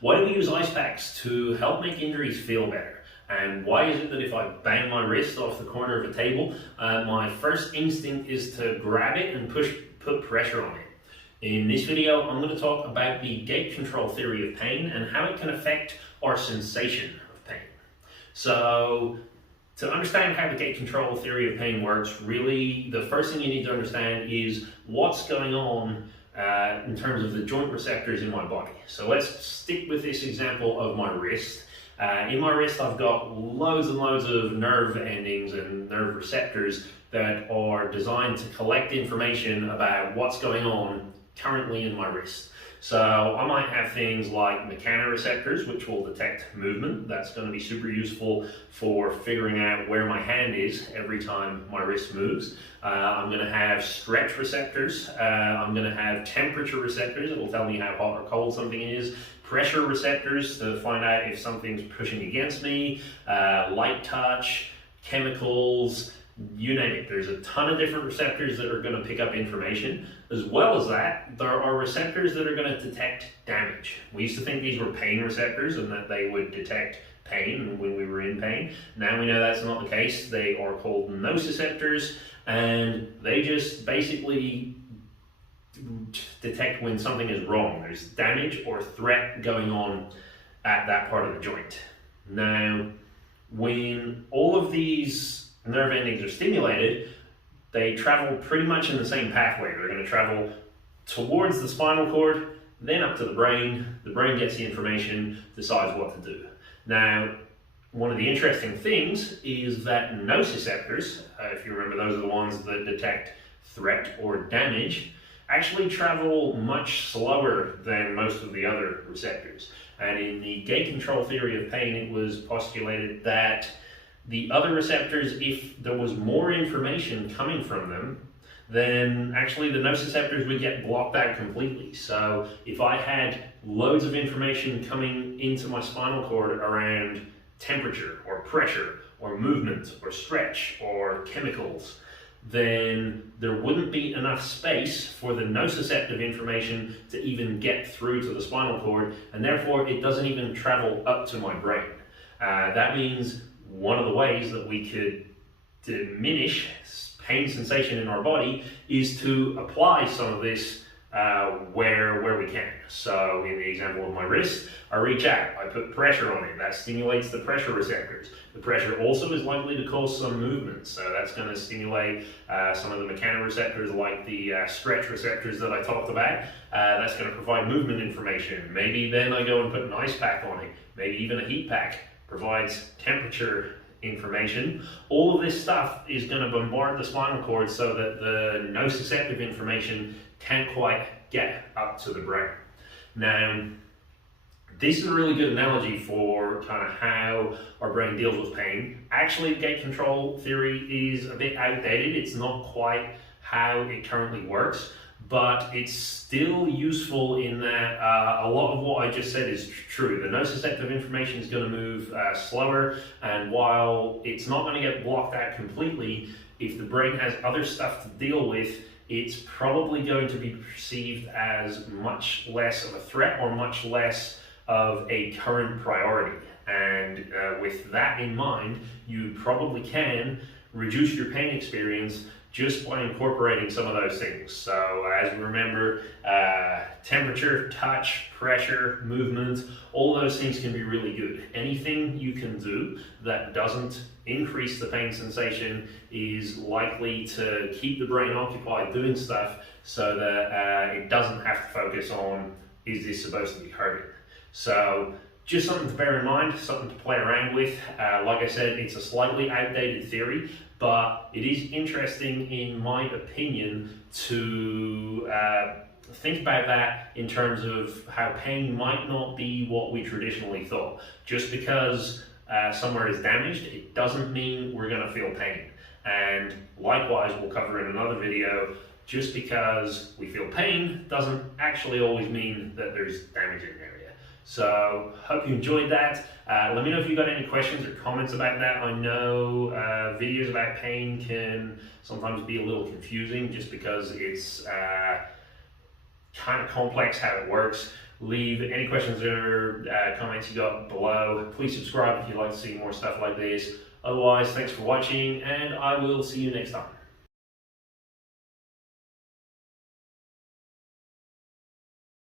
Why do we use ice packs? To help make injuries feel better. And why is it that if I bang my wrist off the corner of a table, my first instinct is to grab it and put pressure on it? In this video, I'm going to talk about the gate control theory of pain and how it can affect our sensation of pain. So, to understand how the gate control theory of pain works, really the first thing you need to understand is what's going on in terms of the joint receptors in my body. So let's stick with this example of my wrist. In my wrist, I've got loads and loads of nerve endings and nerve receptors that are designed to collect information about what's going on currently in my wrist. So I might have things like mechanoreceptors, which will detect movement. That's going to be super useful for figuring out where my hand is every time my wrist moves. I'm going to have stretch receptors. I'm going to have temperature receptors. It will tell me how hot or cold something is. Pressure receptors to find out if something's pushing against me. Light touch, chemicals, you name it. There's a ton of different receptors that are going to pick up information. As well as that, there are receptors that are going to detect damage. We used to think these were pain receptors and that they would detect pain when we were in pain. Now we know that's not the case. They are called nociceptors, and they just basically detect when something is wrong. There's damage or threat going on at that part of the joint. Now, when all of these nerve endings are stimulated, they travel pretty much in the same pathway. They're going to travel towards the spinal cord, then up to the brain. The brain gets the information, decides what to do. Now, one of the interesting things is that nociceptors, if you remember, those are the ones that detect threat or damage, actually travel much slower than most of the other receptors. And in the gate control theory of pain, it was postulated that the other receptors, if there was more information coming from them, then actually the nociceptors would get blocked out completely. So if I had loads of information coming into my spinal cord around temperature or pressure or movement or stretch or chemicals, then there wouldn't be enough space for the nociceptive information to even get through to the spinal cord, and therefore it doesn't even travel up to my brain. That means one of the ways that we could diminish pain sensation in our body is to apply some of this where we can. So in the example of my wrist, I reach out, I put pressure on it, that stimulates the pressure receptors. The pressure also is likely to cause some movement, so that's going to stimulate some of the mechanoreceptors like the stretch receptors that I talked about. That's going to provide movement information. Maybe then I go and put an ice pack on it, maybe even a heat pack provides temperature information. All of this stuff is going to bombard the spinal cord so that the nociceptive information can't quite get up to the brain. Now, this is a really good analogy for kind of how our brain deals with pain. Actually, gate control theory is a bit outdated. It's not quite how it currently works, but it's still useful in that a lot of what I just said is true. The nociceptive information is going to move slower, and while it's not going to get blocked out completely, if the brain has other stuff to deal with, it's probably going to be perceived as much less of a threat or much less of a current priority. And with that in mind, you probably can reduce your pain experience just by incorporating some of those things. So as we remember, temperature, touch, pressure, movement, all those things can be really good. Anything you can do that doesn't increase the pain sensation is likely to keep the brain occupied doing stuff so that it doesn't have to focus on, is this supposed to be hurting? So just something to bear in mind, something to play around with. Like I said, it's a slightly outdated theory, but it is interesting, in my opinion, to think about that in terms of how pain might not be what we traditionally thought. Just because somewhere is damaged, it doesn't mean we're going to feel pain. And likewise, we'll cover in another video, just because we feel pain doesn't actually always mean that there's damage in the area. So, hope you enjoyed that. Let me know if you've got any questions or comments about that. I know videos about pain can sometimes be a little confusing just because it's kind of complex how it works. Leave any questions or comments you got below. Please subscribe if you'd like to see more stuff like this. Otherwise, thanks for watching, and I will see you next time.